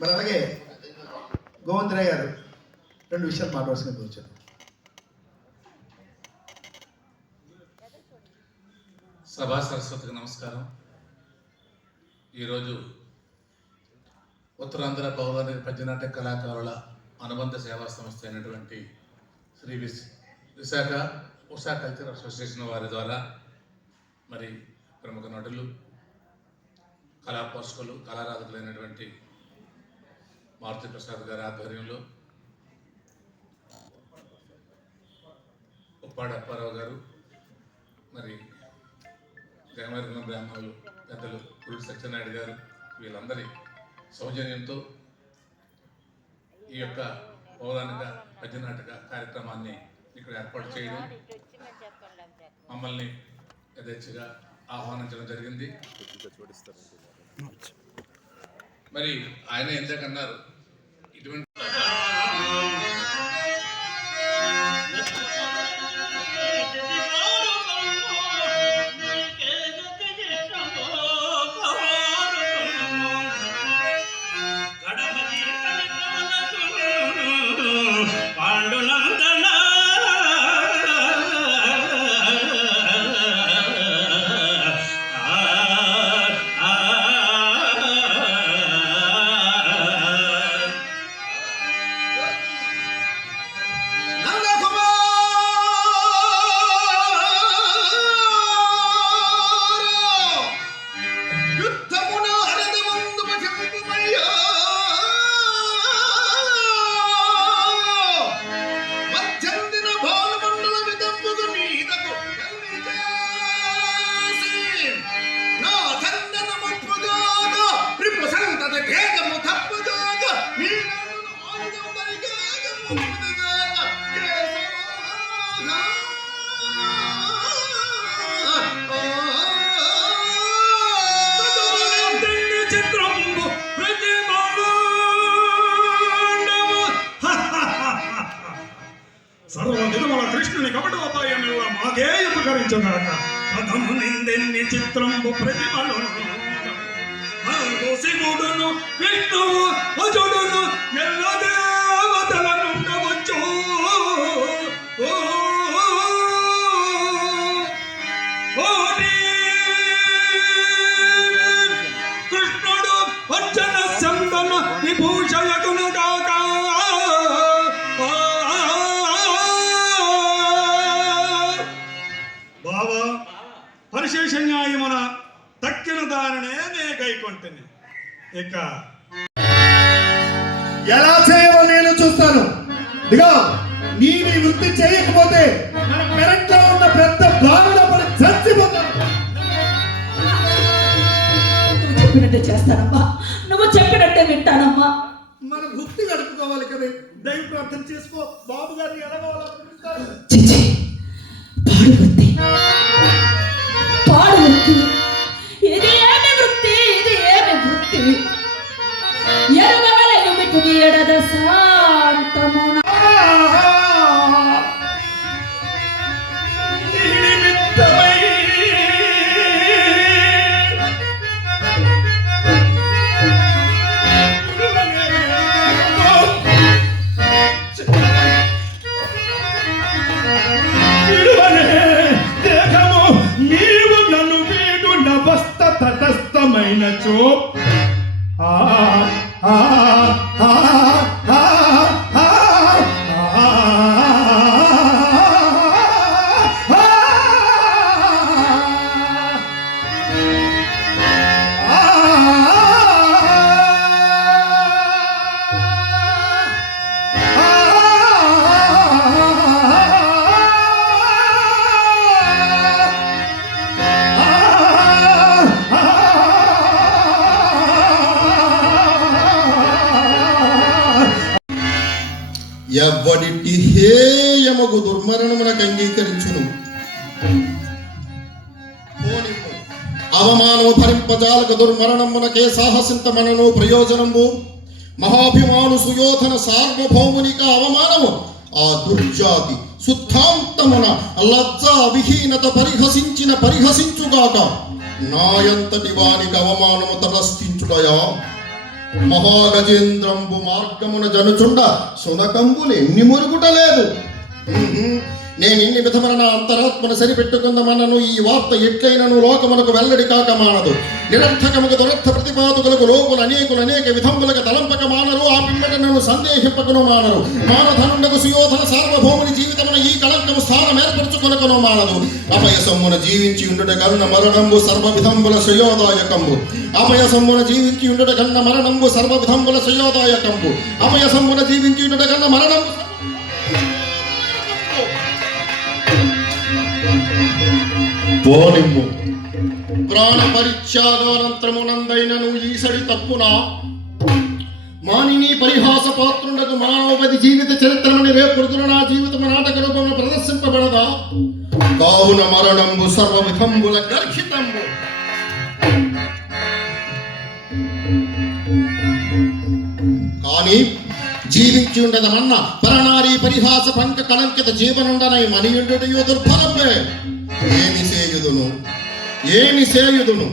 మరి అలాగే గోవిందరాయ్ గారు 2 విషయాలు మాట్లాడాల్సింది వచ్చారు. సభా సరస్వతికి నమస్కారం. ఈరోజు ఉత్తరాంధ్ర పౌరాణిక పద్యనాట్య కళాకారుల అనుబంధ సేవా సంస్థ అయినటువంటి శ్రీ ఉషా కల్చర్ అసోసియేషన్ వారి ద్వారా మరి ప్రముఖ నటులు, కళా పోషకులు, కళారాధకులైనటువంటి మారుతి ప్రసాద్ గారి ఆధ్వర్యంలో ఉప్పాడ అప్పారావు గారు, మరి జగమరిగం బ్రాహ్మణులు పెద్దలు గురుడు సత్యనారాయణ గారు, వీళ్ళందరి సౌజన్యంతో ఈ యొక్క పౌరాణిక పద్యనాటక కార్యక్రమాన్ని ఇక్కడ ఏర్పాటు చేయడం, మమ్మల్ని యథేచ్ఛగా ఆహ్వానించడం జరిగింది. మరి ఆయన ఎందుకన్నారు, ఇటువంటి సర్వవిధముల కృష్ణుని కపటోపాయముల మాకే ఉపకరించుగాక. పదము నిందెన్ని చిత్రంబు ప్రతిమలు శివుడును విష్ణువు అజుడును ఎల్ల దేవతల నుండవచ్చు. కృష్ణుడు అర్జున చందన విభూషయకును గాక. బావా, పరిశేష న్యాయమున తక్కిన దానినే నే కైకొంటిని. ఇక ఎలా చేయవో నేను చూస్తాను. ఇదిగో నీ వృత్తి చేయకపోతే మన పెరట్లో ఉన్న పెద్ద బావిలో పడి చచ్చిపోతాను. నువ్వు చెప్పినట్టే చేస్తానమ్మా, నువ్వు చెప్పినట్టే వింటానమ్మా. మన వృత్తి గడుపుకోవాలి కదా, దైవ ప్రార్థన చేసుకో. బాబు గారిని ఎలాగోలాడుకుంటారు. చిచి, పాడు వృత్తి, పాడు వృత్తి, ఇది ఏమి వృత్తి, ఇది ఏమి వృత్తి? ఎరుగవల ఎమిటి ఎడద శాంతమున తటస్థమైనచో ఎవ్వడి హేయమగు దుర్మరణమునకు అంగీకరించును. అవమానము భరింపజాలక దుర్మరణమునకే సాహసింతమనను ప్రయోజనము. మహాభిమాను సుయోధన సార్వభౌమునిక అవమానము ఆ దుర్జాతి శుద్ధాంతమున లజ్జా విహీనత పరిహసించుగాక. నాయంతటి వానికి అవమానము తటస్థించుటయా? మహాగజేంద్రంబు మార్గమున జనుచుండ సునకంబులు ఎన్ని మురుగుటలేదు. నేను ఇన్ని విధమున నా అంతరాత్మను సరిపెట్టుకుందామన్నను ఈ వార్త ఎట్లయినను లోకమునకు వెల్లడి కాక మానదు. నిరర్థకముకు దురర్థ ప్రతిపాదకులకు లోకులు అనేక విధములకు తలంపక మానరు. ఆ పిమ్మట నన్ను సందేహింపకను మానరు. మానధనుండకు సుయోధన సార్వభౌముని జీవితమున ఈ కళంకము స్థానం ఏర్పరచుకొనకను మానదు. అపయసమ్మున జీవించి ఉండుట కన్న మరణంబు సర్వ విధంబుల శ్రేయోదాయకంబు. అపయసమ్మున జీవించి ఉండుట కన్న మరణంబు సర్వ విధంబుల శ్రేయోదాయకంబు. అపయసమ్మున జీవించి ఉండుట కన్న మరణంబు పోనిమ్ము. ప్రాణ పరిత్యాగానంతరమునందైనను ఈసడి తప్పునా మానిని పరిహాస పాత్రుండకు మానవపతి జీవిత చరిత్రమని రేపుడుతున్న నా జీవితము నాటక రూపంలో ప్రదర్శింపబడదా. కావున మరణంబు సర్వ విధంబుల గర్హితంబు. కానీ జీవించి ఉండదమన్న పరనారీ పరిహాస పంక కళంకిత జీవనుండనై మనియుండుటయు దుర్ఫలమే. ఏమి సేయుదును